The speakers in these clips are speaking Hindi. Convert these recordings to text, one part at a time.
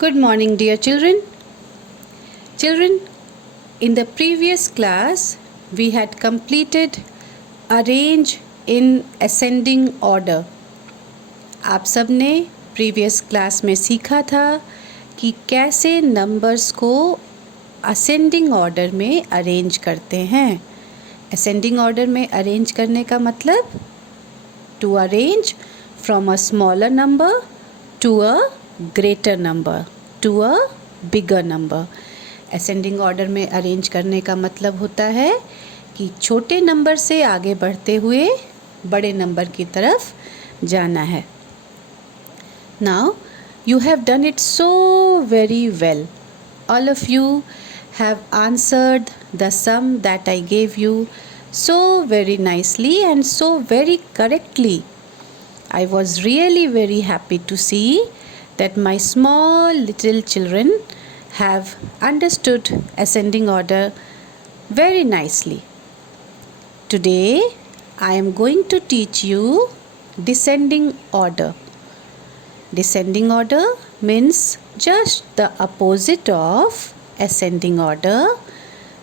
Good morning, dear children. Children, in the previous class, we had completed arrange in ascending order. आप सब ने प्रीवियस क्लास में सीखा था कि कैसे नंबर्स को असेंडिंग ऑर्डर में अरेंज करते हैं. असेंडिंग ऑर्डर में अरेंज करने का मतलब to arrange from a smaller number to a greater number to a bigger number. Ascending order में अरेंज करने का मतलब होता है कि छोटे नंबर से आगे बढ़ते हुए बड़े नंबर की तरफ जाना है. Now you have done it so very well. All of you have answered the sum that I gave you so very nicely and so very correctly. I was really very happy to see that my small little children have understood ascending order very nicely. Today I am going to teach you descending order. Descending order means just the opposite of ascending order,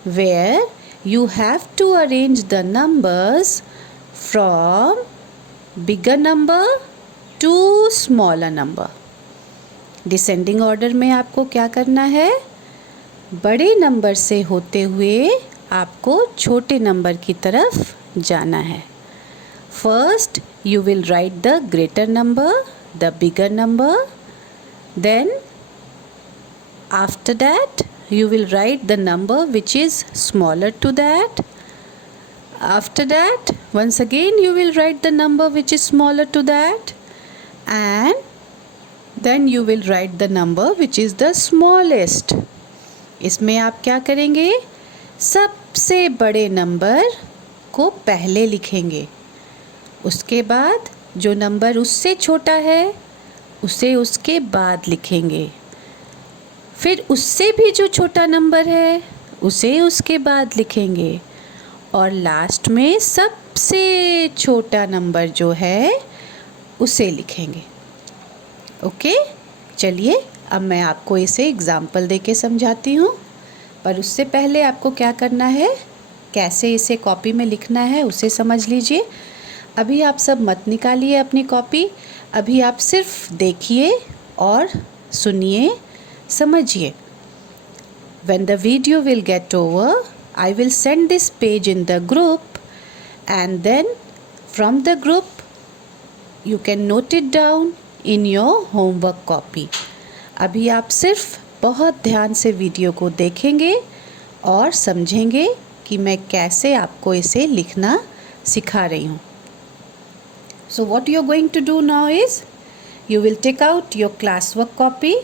where you have to arrange the numbers from bigger number to smaller number. Descending order में आपको क्या करना है? बड़े नंबर से होते हुए आपको छोटे नंबर की तरफ जाना है. First you will write the greater number, the bigger number. Then after that you will write the number which is smaller to that. After that once again you will write the number which is smaller to that, and then you will write the number which is the smallest. इसमें आप क्या करेंगे? सबसे बड़े नंबर को पहले लिखेंगे, उसके बाद जो नंबर उससे छोटा है उसे उसके बाद लिखेंगे, फिर उससे भी जो छोटा नंबर है उसे उसके बाद लिखेंगे, और लास्ट में सबसे छोटा नंबर जो है उसे लिखेंगे. ओके चलिए अब मैं आपको इसे एग्ज़ाम्पल देके समझाती हूँ, पर उससे पहले आपको क्या करना है, कैसे इसे कॉपी में लिखना है उसे समझ लीजिए. अभी आप सब मत निकालिए अपनी कॉपी, अभी आप सिर्फ देखिए और सुनिए, समझिए. When the video will get over, I will send this page in the group, and then from the group you can note it down in your homework copy. अभी आप सिर्फ बहुत ध्यान से वीडियो को देखेंगे और समझेंगे कि मैं कैसे आपको इसे लिखना सिखा रही हूँ. So what you are going to do now is you will take out your classwork copy.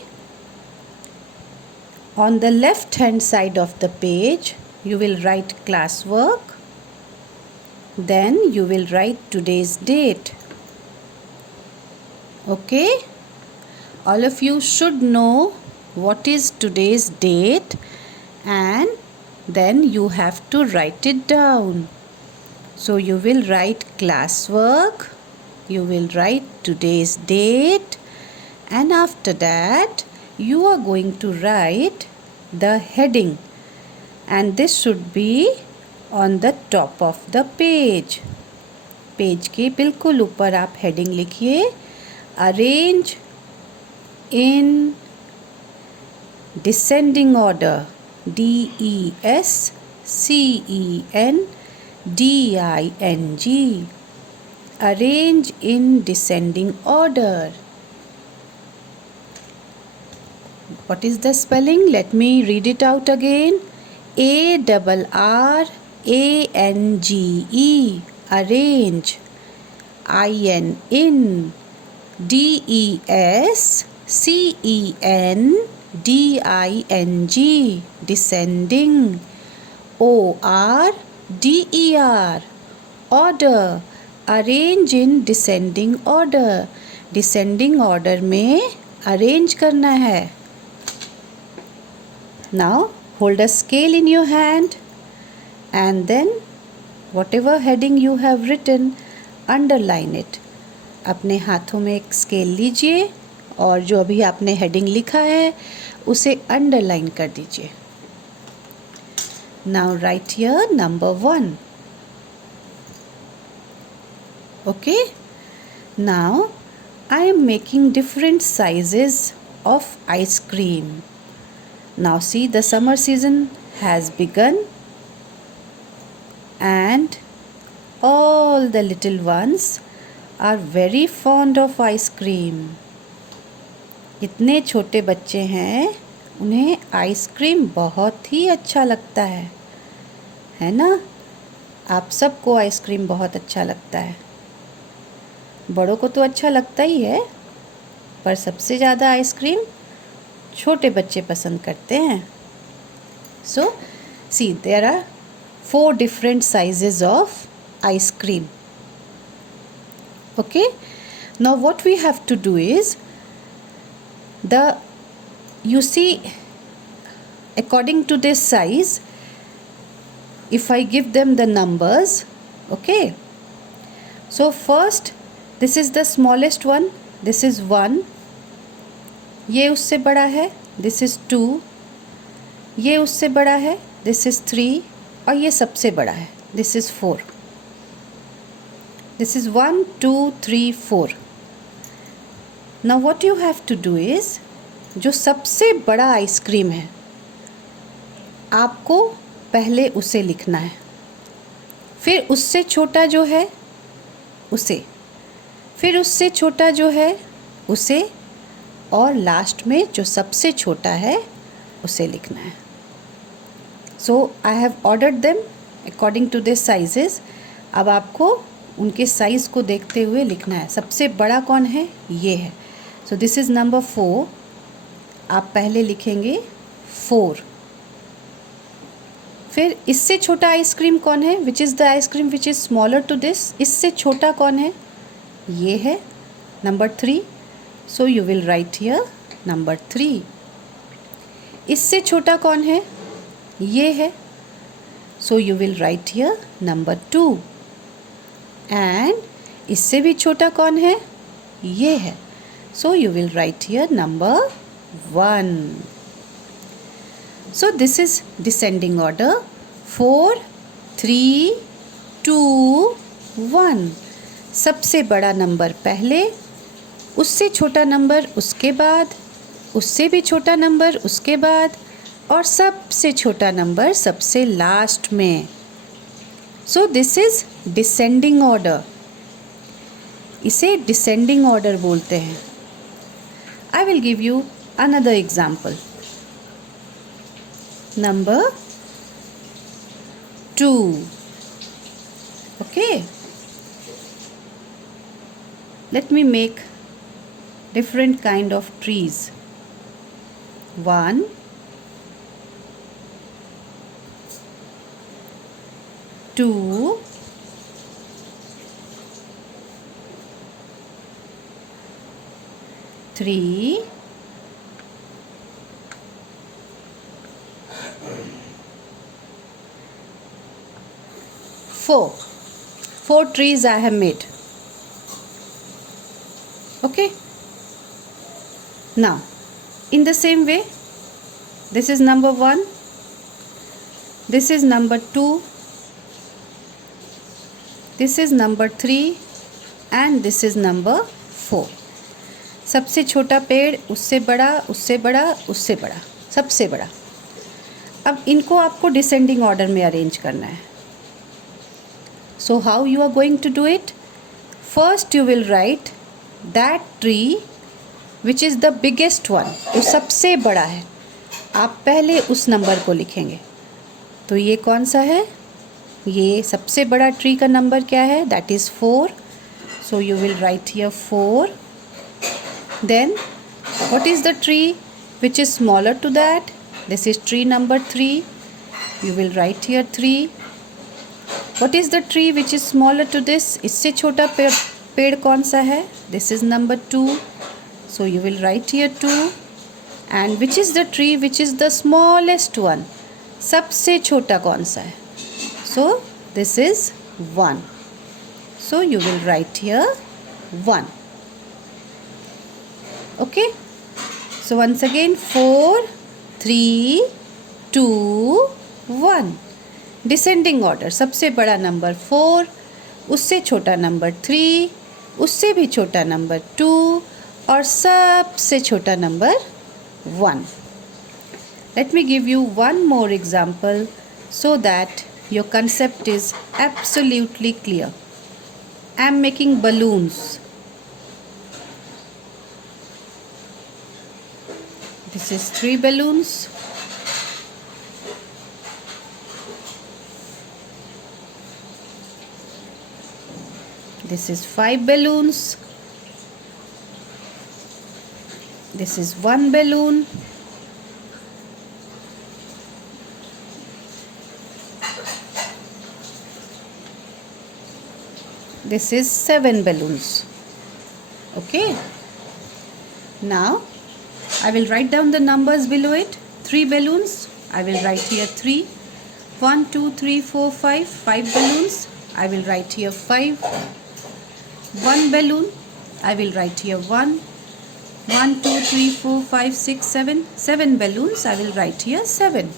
On the left hand side of the page you will write classwork, then you will write today's date. Okay, all of you should know what is today's date, and then you have to write it down. So you will write classwork, you will write today's date, and after that you are going to write the heading, and this should be on the top of the page. Page के बिल्कुल ऊपर आप हेडिंग लिखिए, arrange in descending order, DESCENDING, arrange in descending order. What is the spelling? Let me read it out again. ARRANGE, arrange. IN DESCENDING, descending. ORDER, order. Arrange in descending order. Descending order में arrange करना है. Now hold a scale in your hand, and then whatever heading you have written, underline it. अपने हाथों में एक स्केल लीजिए और जो अभी आपने हेडिंग लिखा है उसे अंडरलाइन कर दीजिए. Now right here number 1. Okay. Now I am making different sizes of ice cream. Now see, the summer season has begun and all the little ones are very fond of ice cream. इतने छोटे बच्चे हैं, उन्हें आइसक्रीम बहुत ही अच्छा लगता है ना? आप सबको आइसक्रीम बहुत अच्छा लगता है. बड़ों को तो अच्छा लगता ही है, पर सबसे ज़्यादा आइसक्रीम छोटे बच्चे पसंद करते हैं. सो सी, there are 4 different sizes of ice cream. Okay, now what we have to do is, you see, according to this size, if I give them the numbers, okay, so first this is the smallest one, this is 1, ये उससे बड़ा है, this is 2, ये उससे बड़ा है, this is 3, और ये सबसे बड़ा है, this is 4. This is 1 2 3 4. Now what you have to do is, जो सबसे बड़ा आइसक्रीम है आपको पहले उसे लिखना है, फिर उससे छोटा जो है उसे, फिर उससे छोटा जो है उसे, और लास्ट में जो सबसे छोटा है उसे लिखना है. So I have ordered them according to this sizes. अब आपको उनके साइज़ को देखते हुए लिखना है. सबसे बड़ा कौन है? ये है. So this is number 4. आप पहले लिखेंगे 4. फिर इससे छोटा आइसक्रीम कौन है? Which is the ice cream which is smaller to this? इससे छोटा कौन है? ये है number 3. So you will write here number 3. इससे छोटा कौन है? ये है. So you will write here number 2. And इससे भी छोटा कौन है? ये है. So you will write here number 1. So this is descending order. 4 3 2 1. सबसे बड़ा नंबर पहले, उससे छोटा नंबर उसके बाद, उससे भी छोटा नंबर उसके बाद, और सबसे छोटा नंबर सबसे लास्ट में. सो दिस इज डिसेंडिंग ऑर्डर. इसे डिसेंडिंग ऑर्डर बोलते हैं. I will give you another example. Number 2. Okay, let me make different kind of trees. 1 2 3 4. 4 trees I have made. Okay, now in the same way, this is number 1, this is number 2, this is number 3 and this is number 4. सबसे छोटा पेड़, उससे बड़ा, उससे बड़ा, उससे बड़ा, सबसे बड़ा. अब इनको आपको डिसेंडिंग ऑर्डर में अरेंज करना है. So how you are going to do it? First you will write that tree which is the biggest one. जो सबसे बड़ा है, आप पहले उस नंबर को लिखेंगे. तो ये कौन सा है? ये सबसे बड़ा ट्री का नंबर क्या है? That is 4. So you will write here 4. Then what is the tree which is smaller to that? This is tree number 3. You will write here 3. What is the tree which is smaller to this? इससे छोटा पेड़ कौन सा है? This is number 2. So you will write here 2. And which is the tree which is the smallest one? सबसे छोटा कौन सा है? So this is 1. So you will write here 1. Okay, so once again 4, 3, 2, 1. Descending order, सबसे बड़ा नंबर 4, उससे छोटा नंबर 3, उससे भी छोटा नंबर 2 और सबसे छोटा number 1. Let me give you one more example so that your concept is absolutely clear. I am making balloons. This is 3 balloons. This is 5 balloons. This is 1 balloon. This is 7 balloons. Okay. Now I will write down the numbers below it. 3 balloons. I will write here 3. 1, 2, 3, 4, 5. 5 balloons. I will write here 5. 1 balloon. I will write here 1. 1, 2, 3, 4, 5, 6, 7. 7 balloons. I will write here 7.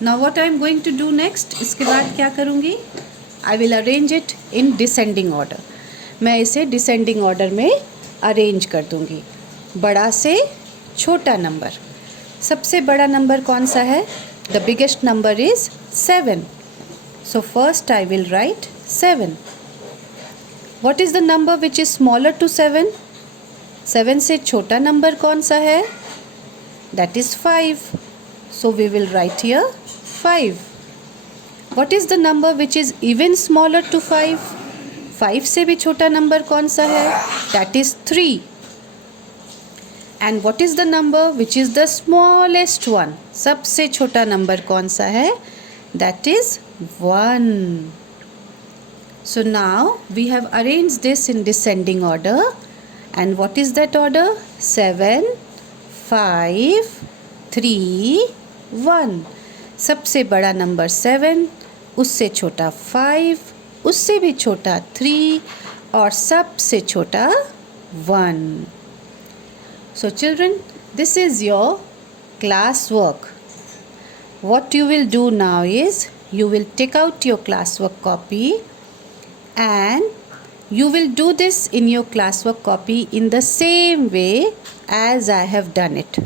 Now what I am going to do next? इसके बाद क्या करूँगी? I will arrange it in descending order. मैं इसे descending order में arrange कर दूँगी. बड़ा से छोटा नंबर. सबसे बड़ा नंबर कौन सा है? The biggest number is 7. So first I will write 7. What is the number which is smaller to 7? 7 से छोटा नंबर कौन सा है? That is 5. So we will write here 5. What is the number which is even smaller to 5? 5 से भी छोटा नंबर कौन सा है? That is 3. And what is the number which is the smallest one? सबसे छोटा नंबर कौन सा है? That is 1. So now we have arranged this in descending order. And what is that order? 7, 5, 3, 1. सबसे बड़ा नंबर 7, उससे छोटा 5, उससे भी छोटा 3 और सबसे छोटा 1. So children, this is your class work. What you will do now is you will take out your classwork copy and you will do this in your classwork copy in the same way as I have done it.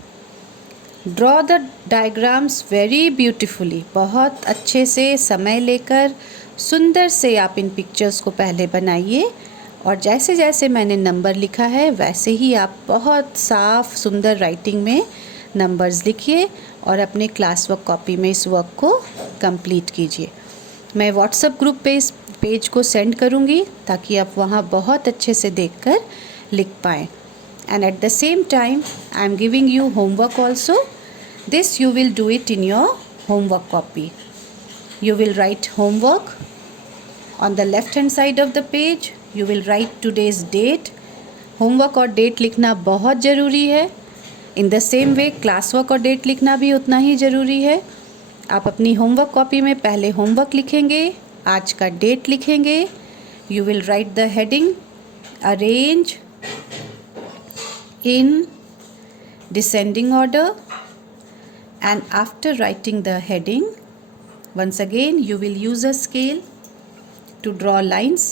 Draw the diagrams very beautifully. बहुत अच्छे से समय लेकर सुंदर से आप इन पिक्चर्स को पहले बनाइए और जैसे जैसे मैंने नंबर लिखा है वैसे ही आप बहुत साफ सुंदर राइटिंग में नंबर्स लिखिए और अपने क्लास वर्क कॉपी में इस वर्क को कंप्लीट कीजिए. मैं व्हाट्सएप ग्रुप पे इस पेज को सेंड करूँगी ताकि आप वहाँ बहुत अच्छे से देखकर लिख पाएँ. And at the same time I am giving you homework also. This you will do it in your homework copy. You will write homework. On the left hand side of the page you will write today's date. Homework और डेट लिखना बहुत ज़रूरी है. In the same way class work और डेट लिखना भी उतना ही ज़रूरी है. आप अपनी होमवर्क कॉपी में पहले होमवर्क लिखेंगे, आज का डेट लिखेंगे. You will right the heading arrange in descending order and after writing the heading once again you will use a scale to draw lines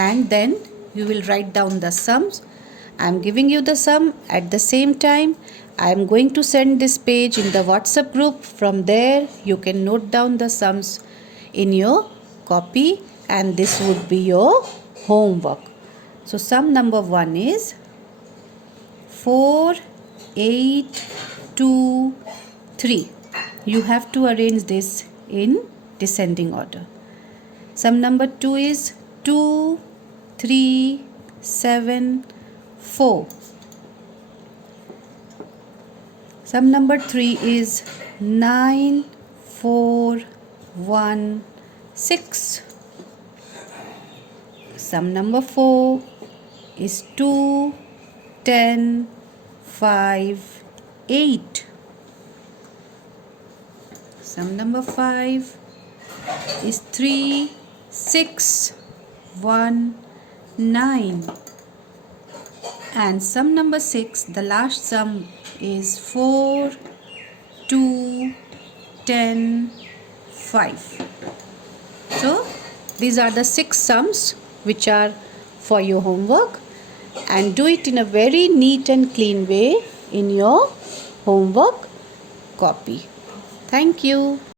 and then you will write down the sums. I am giving you the sum. At the same time I am going to send this page in the WhatsApp group. From there you can note down the sums in your copy and this would be your homework. So sum number 1 is 4, 8, 2, 3. You have to arrange this in descending order. Sum number 2 is 2, 3, 7, 4. Sum number 3 is 9, 4, 1, 6. Sum number 4 is 2, 10, 5, 8. Sum number 5 is 3, 6, 1, 9. And sum number 6, the last sum is 4, 2, 10, 5. So these are the 6 sums which are for your homework, and do it in a very neat and clean way in your homework copy. Thank you.